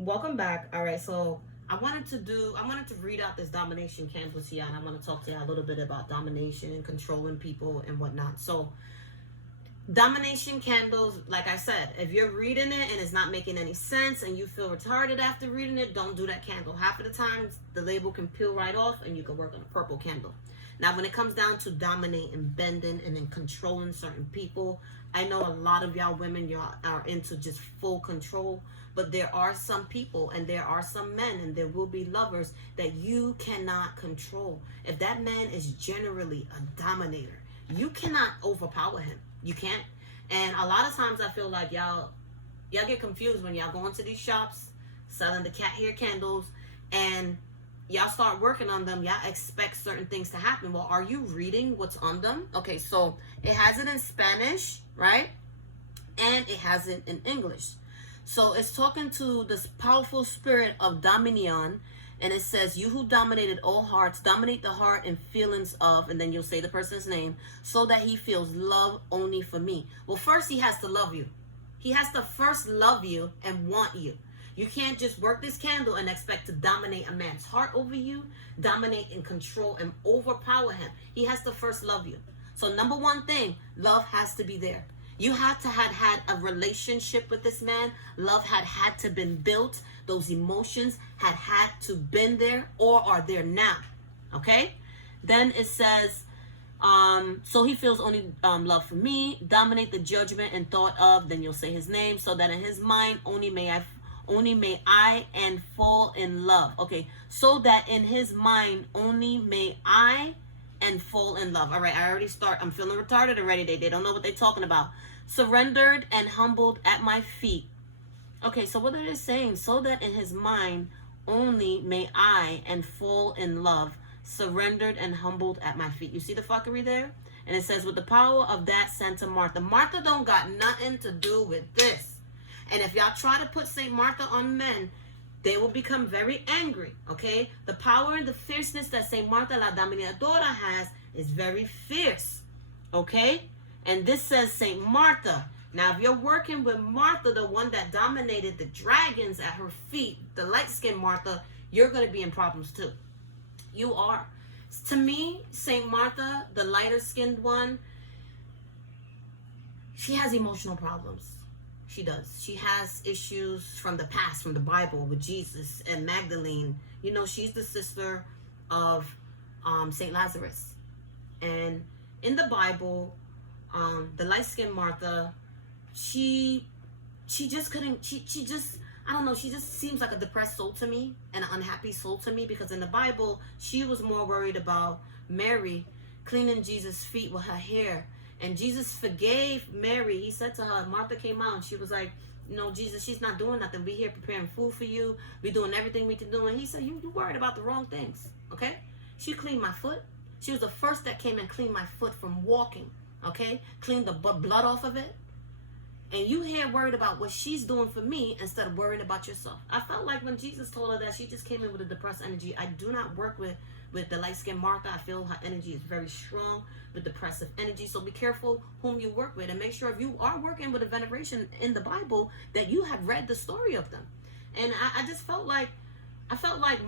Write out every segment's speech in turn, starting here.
Welcome back. All right, so I wanted to read out this domination candle to you, and I want to talk to you a little bit about domination and controlling people and whatnot. So domination candles, like I said, if you're reading it and it's not making any sense and you feel retarded after reading it, don't do that candle. Half of the time the label can peel right off and you can work on a purple candle. Now when it comes down to dominating, bending, and then controlling certain people, I know a lot of y'all women, y'all are into just full control, but there are some people and there are some men and there will be lovers that you cannot control. If that man is generally a dominator, you cannot overpower him. You can't. And a lot of times I feel like y'all get confused when y'all go into these shops selling the cat hair candles and y'all start working on them. Y'all expect certain things to happen. Well, are you reading what's on them? Okay, so it has it in Spanish, right? And it has it in English. So it's talking to this powerful spirit of Domination. And it says, you who dominated all hearts, dominate the heart and feelings of, and then you'll say the person's name, so that he feels love only for me. Well, first he has to love you. He has to first love you and want you. You can't just work this candle and expect to dominate a man's heart over you, dominate and control and overpower him. He has to first love you. So number one thing, love has to be there. You have to have had a relationship with this man. Love had to been built. Those emotions had to been there or are there now. Okay? Then it says, so he feels only love for me. Dominate the judgment and thought of. Then you'll say his name, so that in his mind only may I and fall in love. Okay, so that in his mind only may I and fall in love. All right, I'm feeling retarded already. They don't know what they're talking about. Surrendered and humbled at my feet. Okay, so what are they saying? So that in his mind only may I and fall in love, surrendered and humbled at my feet. You see the fuckery there? And it says, with the power of that Santa Martha. Martha don't got nothing to do with this. And if y'all try to put Saint Martha on men, they will become very angry, okay? The power and the fierceness that Saint Martha la Dominadora has is very fierce, okay? And this says Saint Martha. Now, if you're working with Martha, the one that dominated the dragons at her feet, the light-skinned Martha, you're going to be in problems too. You are. To me, Saint Martha, the lighter-skinned one, she has emotional problems. She does. She has issues from the past, from the Bible with Jesus and Magdalene. You know, she's the sister of Saint Lazarus. And in the Bible, the light-skinned Martha, she just couldn't, she just, I don't know, she just seems like a depressed soul to me and an unhappy soul to me, because in the Bible, she was more worried about Mary cleaning Jesus' feet with her hair. And Jesus forgave Mary. He said to her, Martha came out and she was like, no, Jesus, she's not doing nothing. We here preparing food for you. We doing everything we can do. And he said, you worried about the wrong things, okay? She cleaned my foot. She was the first that came and cleaned my foot from walking, okay? Cleaned the blood off of it. And you here worried about what she's doing for me instead of worrying about yourself. I felt like when Jesus told her that, she just came in with a depressed energy. I do not work with the light-skinned Martha. I feel her energy is very strong with depressive energy. So be careful whom you work with, and make sure if you are working with a veneration in the Bible that you have read the story of them. And I just felt like,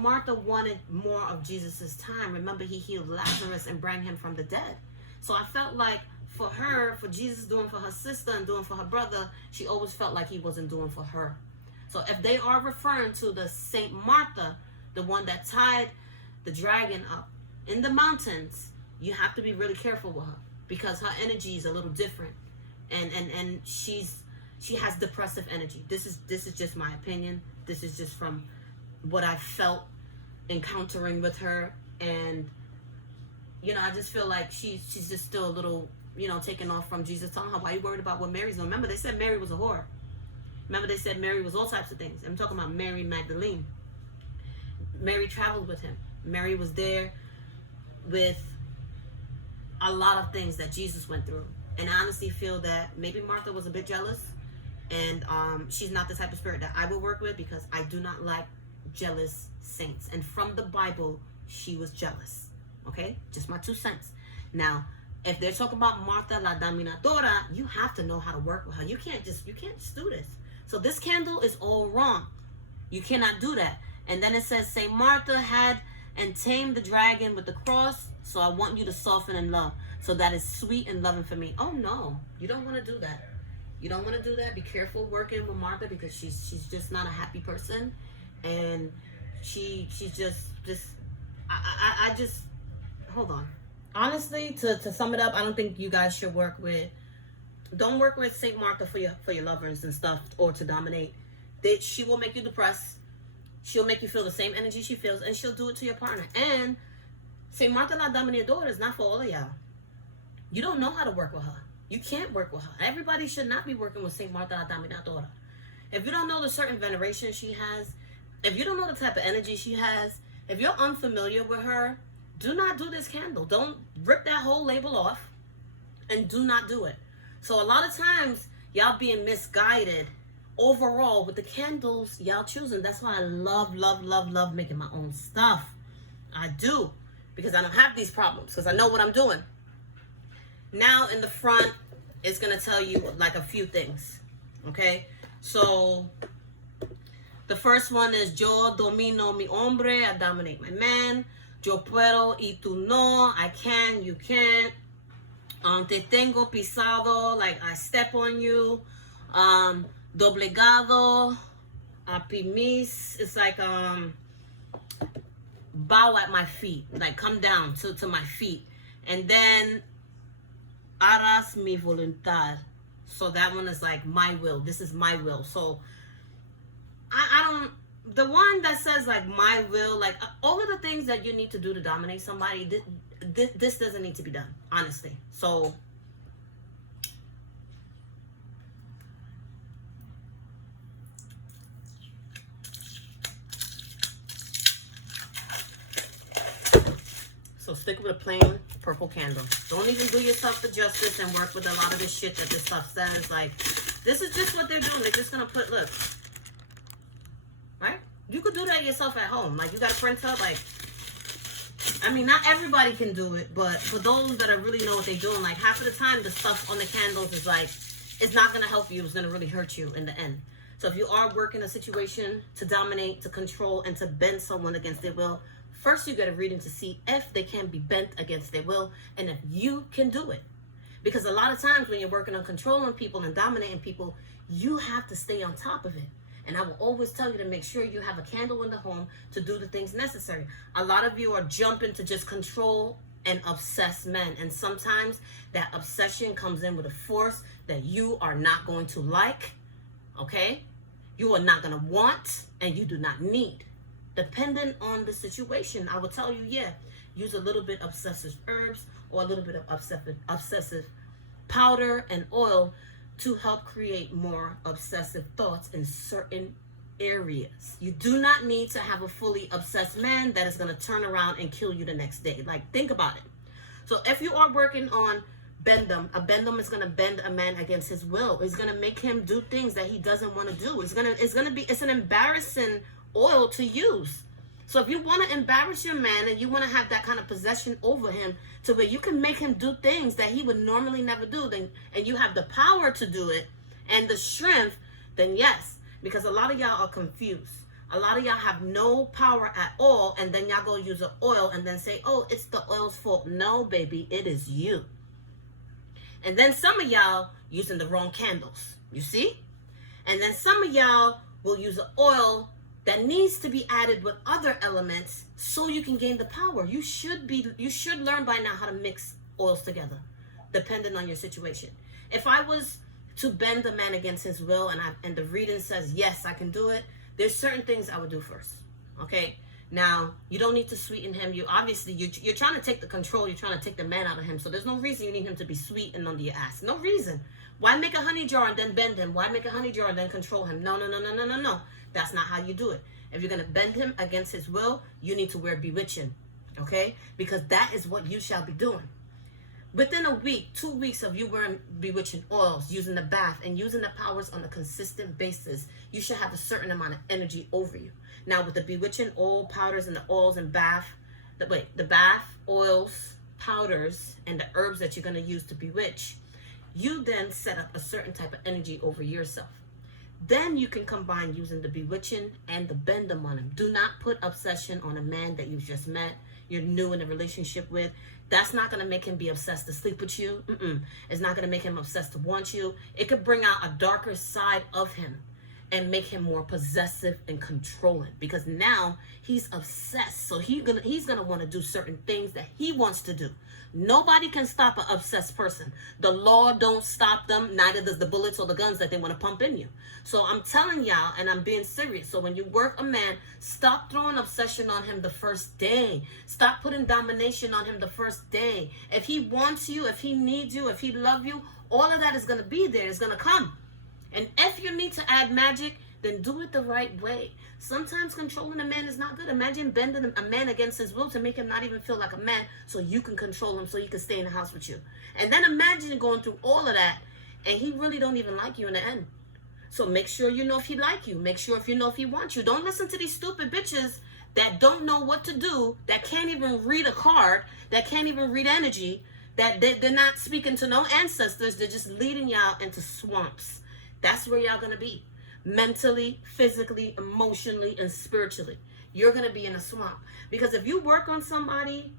Martha wanted more of Jesus's time. Remember, he healed Lazarus and brought him from the dead. So I felt like for her, for Jesus doing for her sister and doing for her brother, she always felt like he wasn't doing for her. So if they are referring to the Saint Martha, the one that tied the dragon up in the mountains, you have to be really careful with her, because her energy is a little different, and she has depressive energy. This is just my opinion. This is just from what I felt encountering with her, and you know, I just feel like she's just still a little, you know, taken off from Jesus, telling her, why are you worried about what Mary's doing? Remember, they said Mary was a whore. Remember, they said Mary was all types of things. I'm talking about Mary Magdalene. Mary traveled with him. Mary was there with a lot of things that Jesus went through. And I honestly feel that maybe Martha was a bit jealous. And she's not the type of spirit that I would work with, because I do not like jealous saints. And from the Bible, she was jealous. Okay? Just my 2 cents. Now, if they're talking about Martha la Dominadora, you have to know how to work with her. You can't just do this. So this candle is all wrong. You cannot do that. And then it says, Saint Martha had and tamed the dragon with the cross, so I want you to soften in love. So that is sweet and loving for me. Oh no, you don't want to do that. You don't want to do that. Be careful working with Martha, because she's just not a happy person, and she's just I just hold on. Honestly, to sum it up, I don't think you guys should don't work with Saint Martha for your lovers and stuff, or to dominate. She will make you depressed. She'll make you feel the same energy she feels, and she'll do it to your partner. And Saint Martha la Dominadora is not for all of y'all. You don't know how to work with her. You can't work with her. Everybody should not be working with Saint Martha la Dominadora. If you don't know the certain veneration she has, if you don't know the type of energy she has, if you're unfamiliar with her, do not do this candle. Don't rip that whole label off, and do not do it. So a lot of times, y'all being misguided overall with the candles y'all choosing. That's why I love making my own stuff. I do, because I don't have these problems, because I know what I'm doing. Now in the front, it's going to tell you like a few things. Okay, so the first one is yo domino mi hombre, I dominate my man. Yo puedo y tú no, I can, you can't. Te tengo pisado, like I step on you. Doblegado, apimis, it's like bow at my feet, like come down to my feet. And then harás mi voluntad, so that one is like my will. This is my will. So I don't, the one that says like my will, like all of the things that you need to do to dominate somebody, this doesn't need to be done, honestly. So stick with a plain purple candle. Don't even do yourself the justice and work with a lot of this shit that this stuff says. Like, this is just what they're doing. They're just gonna put, look, right? You could do that yourself at home. Like, you got a printer, like, I mean, not everybody can do it, but for those that really know what they're doing, like half of the time the stuff on the candles is like, it's not gonna help you. It's gonna really hurt you in the end. So if you are working a situation to dominate, to control, and to bend someone against their will, first, you get a reading to see if they can be bent against their will and if you can do it. Because a lot of times when you're working on controlling people and dominating people, you have to stay on top of it. And I will always tell you to make sure you have a candle in the home to do the things necessary. A lot of you are jumping to just control and obsess men. And sometimes that obsession comes in with a force that you are not going to like, okay? You are not going to want, and you do not need. Depending on the situation, I will tell you, yeah, use a little bit of obsessive herbs or a little bit of obsessive powder and oil to help create more obsessive thoughts in certain areas. You do not need to have a fully obsessed man that is going to turn around and kill you the next day. Like, think about it. So if you are working on bendum, a bendum is going to bend a man against his will. It's going to make him do things that he doesn't want to do. It's an embarrassing oil to use. So if you want to embarrass your man and you want to have that kind of possession over him to where you can make him do things that he would normally never do, then, and you have the power to do it and the strength, then yes. Because a lot of y'all are confused. A lot of y'all have no power at all, and then y'all go use an oil and then say, oh, it's the oil's fault. No, baby, it is you. And then some of y'all using the wrong candles, you see? And then some of y'all will use an oil that needs to be added with other elements so you can gain the power. You should learn by now how to mix oils together, depending on your situation. If I was to bend a man against his will and the reading says, yes, I can do it, there's certain things I would do first, okay? Now, you don't need to sweeten him. You're trying to take the control. You're trying to take the man out of him. So there's no reason you need him to be sweet and under your ass. No reason. Why make a honey jar and then bend him? Why make a honey jar and then control him? No. That's not how you do it. If you're going to bend him against his will, you need to wear bewitching, okay? Because that is what you shall be doing. Within a week, 2 weeks of you wearing bewitching oils, using the bath, and using the powers on a consistent basis, you should have a certain amount of energy over you. Now, with the bewitching oil powders and the oils and bath, the bath, oils, powders, and the herbs that you're going to use to bewitch, you then set up a certain type of energy over yourself. Then you can combine using the bewitching and the bendum on him. Do not put obsession on a man that you've just met, you're new in a relationship with. That's not going to make him be obsessed to sleep with you. It's not going to make him obsessed to want you. It could bring out a darker side of him and make him more possessive and controlling, because now he's obsessed. So he's gonna want to do certain things that he wants to do. Nobody can stop an obsessed person. The law don't stop them, neither does the bullets or the guns that they want to pump in you. So I'm telling y'all, and I'm being serious. So when you work a man, stop throwing obsession on him the first day. Stop putting domination on him the first day. If he wants you, if he needs you, if he loves you, all of that is going to be there. It's going to come. And if you need to add magic, then do it the right way. Sometimes controlling a man is not good. Imagine bending a man against his will to make him not even feel like a man, so you can control him, so he can stay in the house with you. And then imagine going through all of that, and he really don't even like you in the end. So make sure you know if he like you. Make sure if you know if he wants you. Don't listen to these stupid bitches that don't know what to do, that can't even read a card, that can't even read energy, that they're not speaking to no ancestors. They're just leading y'all into swamps. That's where y'all gonna be. Mentally, physically, emotionally, and spiritually. You're gonna be in a swamp. Because if you work on somebody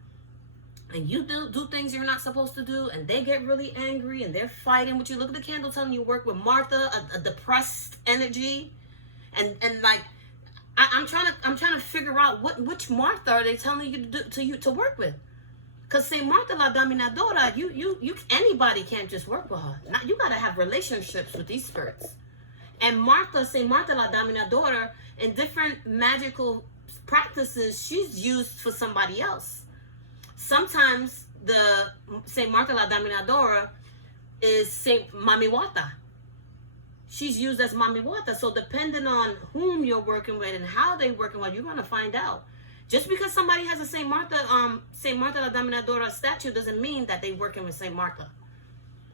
and you do things you're not supposed to do, and they get really angry and they're fighting with you. Look at the candle telling you work with Martha, a depressed energy. And like I'm trying to figure out which Martha are they telling you to work with. Because Saint Martha la Dominadora, you anybody can't just work with her. You gotta have relationships with these spirits. And Saint Martha la Dominadora, in different magical practices, she's used for somebody else. Sometimes the Saint Martha la Dominadora is Saint Mamiwata. She's used as Mamiwata. So depending on whom you're working with and how they're working with, you're gonna find out. Just because somebody has a Saint Martha la Dominadora statue doesn't mean that they're working with Saint Martha.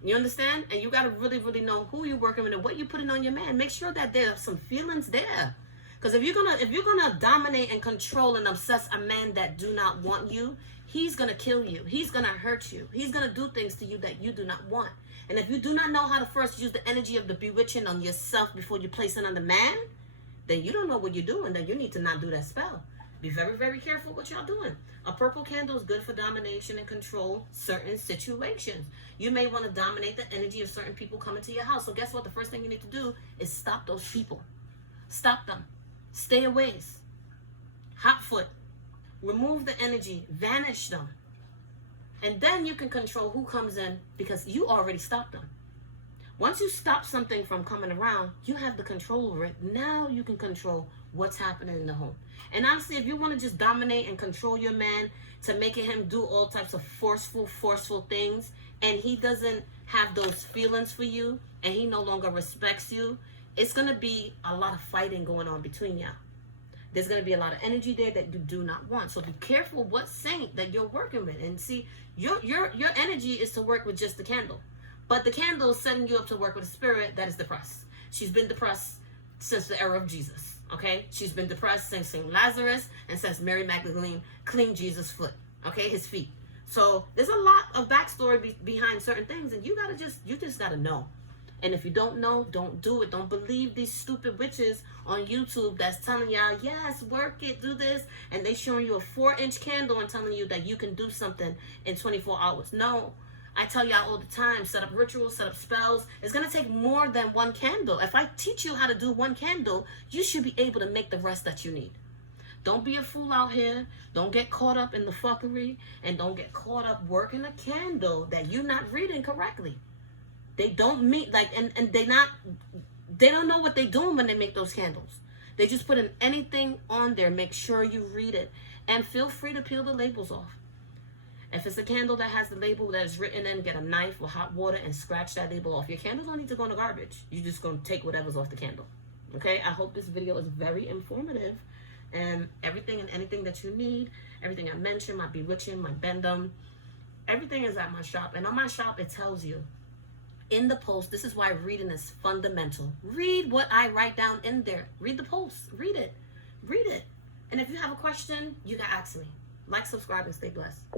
You understand? And you got to really, really know who you're working with and what you're putting on your man. Make sure that there's some feelings there. Because if you're gonna dominate and control and obsess a man that do not want you, he's gonna kill you. He's gonna hurt you. He's gonna do things to you that you do not want. And if you do not know how to first use the energy of the bewitching on yourself before you place it on the man, then you don't know what you're doing. Then you need to not do that spell. Be very, very careful what y'all doing. A purple candle is good for domination and control certain situations. You may want to dominate the energy of certain people coming to your house. So guess what? The first thing you need to do is stop those people. Stop them. Stay away. Hot foot. Remove the energy. Vanish them. And then you can control who comes in because you already stopped them. Once you stop something from coming around, you have the control over it. Now you can control what's happening in the home. And honestly, if you want to just dominate and control your man to make him do all types of forceful things, and he doesn't have those feelings for you, and he no longer respects you, it's going to be a lot of fighting going on between y'all. There's going to be a lot of energy there that you do not want. So be careful what saint that you're working with. And see, your energy is to work with just the candle. But the candle is setting you up to work with a spirit that is depressed. She's been depressed since the era of Jesus. Okay? She's been depressed since St. Lazarus and since Mary Magdalene cleaned Jesus' foot. Okay? His feet. So there's a lot of backstory behind certain things, and you just gotta know. And if you don't know, don't do it. Don't believe these stupid witches on YouTube that's telling y'all, yes, work it, do this, and they showing you a 4-inch candle and telling you that you can do something in 24 hours. No. I tell y'all all the time, set up rituals, set up spells. It's going to take more than one candle. If I teach you how to do one candle, you should be able to make the rest that you need. Don't be a fool out here. Don't get caught up in the fuckery, and don't get caught up working a candle that you're not reading correctly. They don't meet and they don't know what they're doing when they make those candles. They just put in anything on there. Make sure you read it, and feel free to peel the labels off. If it's a candle that has the label that is written in, get a knife with hot water and scratch that label off. Your candles don't need to go in the garbage. You're just going to take whatever's off the candle. Okay? I hope this video is very informative. And everything and anything that you need, everything I mentioned, my bewitching, my bendum, everything is at my shop. And on my shop, it tells you in the post, this is why reading is fundamental. Read what I write down in there. Read the post. Read it. Read it. And if you have a question, you can ask me. Like, subscribe, and stay blessed.